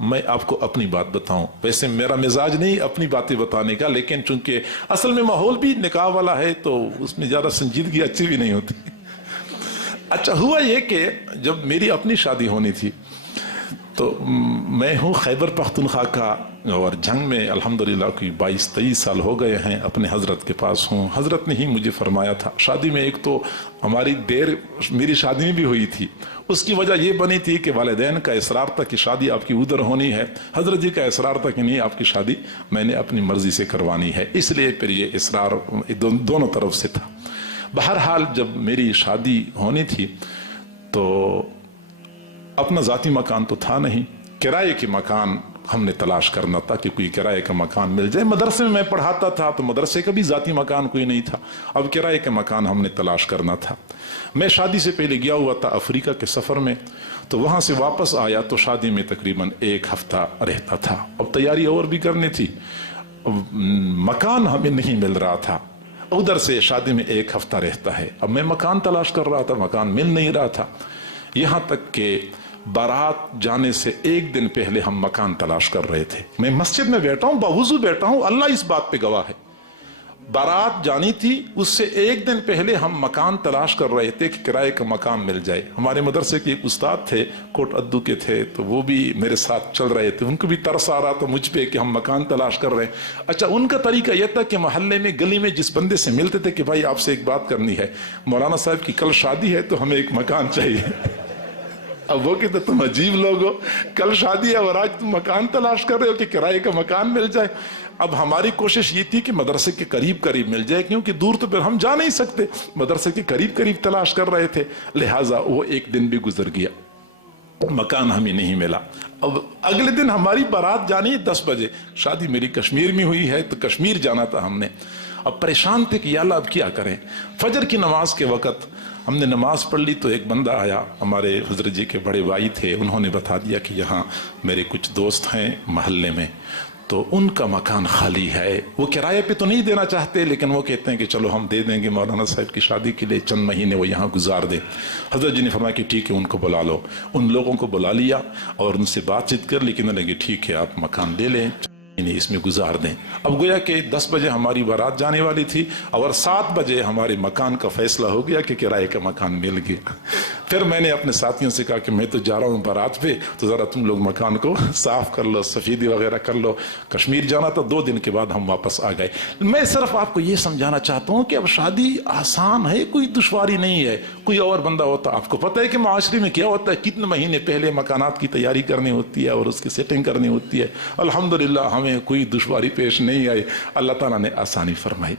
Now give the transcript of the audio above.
میں آپ کو اپنی بات بتاؤں، ویسے میرا مزاج نہیں اپنی باتیں بتانے کا، لیکن چونکہ اصل میں ماحول بھی نکاح والا ہے تو اس میں زیادہ سنجیدگی اچھی بھی نہیں ہوتی۔ اچھا ہوا یہ کہ جب میری اپنی شادی ہونی تھی تو میں ہوں خیبر پختونخوا کا، اور جنگ میں الحمدللہ کوئی 22-23 سال ہو گئے ہیں، اپنے حضرت کے پاس ہوں۔ حضرت نے ہی مجھے فرمایا تھا شادی میں، ایک تو ہماری دیر میری شادی میں بھی ہوئی تھی، اس کی وجہ یہ بنی تھی کہ والدین کا اصرار تھا کہ شادی آپ کی ادھر ہونی ہے، حضرت جی کا اصرار تھا کہ نہیں آپ کی شادی میں نے اپنی مرضی سے کروانی ہے، اس لیے پھر یہ اصرار دونوں طرف سے تھا۔ بہرحال جب میری شادی ہونی تھی تو اپنا ذاتی مکان تو تھا نہیں، کرائے کے مکان ہم نے تلاش کرنا تھا کہ کوئی کرائے کا مکان مل جائے۔ مدرسے میں پڑھاتا تھا تو مدرسے کا بھی ذاتی مکان کوئی نہیں تھا، اب کرائے کا مکان ہم نے تلاش کرنا تھا۔ میں شادی سے پہلے گیا ہوا تھا افریقہ کے سفر میں، تو وہاں سے واپس آیا تو شادی میں تقریباً 1 ہفتہ رہتا تھا۔ اب تیاری اور بھی کرنی تھی، مکان ہمیں نہیں مل رہا تھا، ادھر سے شادی میں 1 ہفتہ رہتا ہے، اب میں مکان تلاش کر رہا تھا، مکان مل نہیں رہا تھا، یہاں تک کہ بارات جانے سے 1 دن پہلے ہم مکان تلاش کر رہے تھے۔ میں مسجد میں بیٹھا ہوں، باوضو بیٹھا ہوں، اللہ اس بات پہ گواہ ہے، بارات جانی تھی اس سے 1 دن پہلے ہم مکان تلاش کر رہے تھے کہ کرائے کا مکان مل جائے۔ ہمارے مدرسے کے ایک استاد تھے، کوٹ ادو کے تھے، تو وہ بھی میرے ساتھ چل رہے تھے، ان کو بھی ترس آ رہا تھا مجھ پہ کہ ہم مکان تلاش کر رہے ہیں۔ اچھا ان کا طریقہ یہ تھا کہ محلے میں گلی میں جس بندے سے ملتے تھے کہ بھائی آپ سے ایک بات کرنی ہے، مولانا صاحب کی کل شادی ہے تو ہمیں ایک مکان چاہیے۔ اب وہ کہتے تم عجیب لوگ ہو، کل شادی ہے اور آج تم مکان تلاش کر رہے ہو کہ کرائے کا مکان مل جائے۔ اب ہماری کوشش یہ تھی کہ مدرسے کے قریب قریب مل جائے، کیونکہ دور تو پھر ہم جا نہیں سکتے، مدرسے کے قریب قریب تلاش کر رہے تھے، لہٰذا وہ 1 دن بھی گزر گیا، مکان ہمیں نہیں ملا۔ اب اگلے دن ہماری بارات جانی ہے 10 بجے، شادی میری کشمیر میں ہوئی ہے تو کشمیر جانا تھا ہم نے۔ اب پریشان تھے کہ یا اللہ اب کیا کریں۔ فجر کی نماز کے وقت ہم نے نماز پڑھ لی تو ایک بندہ آیا، ہمارے حضرت جی کے بڑے بھائی تھے، انہوں نے بتا دیا کہ یہاں میرے کچھ دوست ہیں محلے میں تو ان کا مکان خالی ہے، وہ کرائے پہ تو نہیں دینا چاہتے لیکن وہ کہتے ہیں کہ چلو ہم دے دیں گے مولانا صاحب کی شادی کے لیے، چند مہینے وہ یہاں گزار دیں۔ حضرت جی نے فرمایا کہ ٹھیک ہے ان کو بلا لو، ان لوگوں کو بلا لیا اور ان سے بات چیت کر لی کہ انہوں نے کہ ٹھیک ہے آپ مکان لے لیں، اس میں گزار دیں۔ اب گویا کہ 10 بجے ہماری بارات جانے والی تھی اور 7 بجے ہمارے مکان کا فیصلہ ہو گیا کہ کرائے کا مکان مل گیا۔ پھر میں نے اپنے ساتھیوں سے کہا کہ میں تو جا رہا ہوں بارات پہ، تو ذرا تم لوگ مکان کو صاف کر لو، سفیدی وغیرہ کر لو، کشمیر جانا تھا، 2 دن کے بعد ہم واپس آ گئے۔ میں صرف آپ کو یہ سمجھانا چاہتا ہوں کہ اب شادی آسان ہے، کوئی دشواری نہیں ہے۔ کوئی اور بندہ ہوتا، آپ کو پتہ ہے کہ معاشرے میں کیا ہوتا ہے، کتنے مہینے پہلے مکانات کی تیاری کرنی ہوتی ہے اور اس کی سیٹنگ کرنی ہوتی ہے۔ الحمدللہ ہمیں کوئی دشواری پیش نہیں آئی، اللہ تعالیٰ نے آسانی فرمائی۔